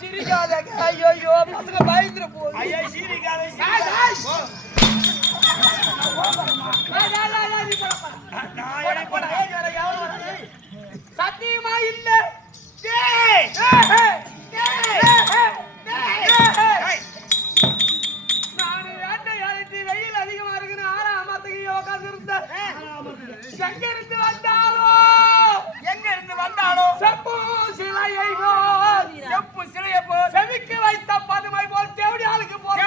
சிரிக்காத ஐயோ பசங்க பயந்துற போகுது ஐயா சிரிக்காத சத்தியமா இல்ல நான் வேட்டை அழைத்து வெயில் அதிகமா இருக்குன்னு 6ஆம் மாதத்துக்கு உட்கார்ந்து இருந்தேன். எங்க இருந்து வந்தாலோ செப்பு சிலையை போல் செதுக்கி வைத்த பதுமை போல் தேவடி ஆளுக்கு போல்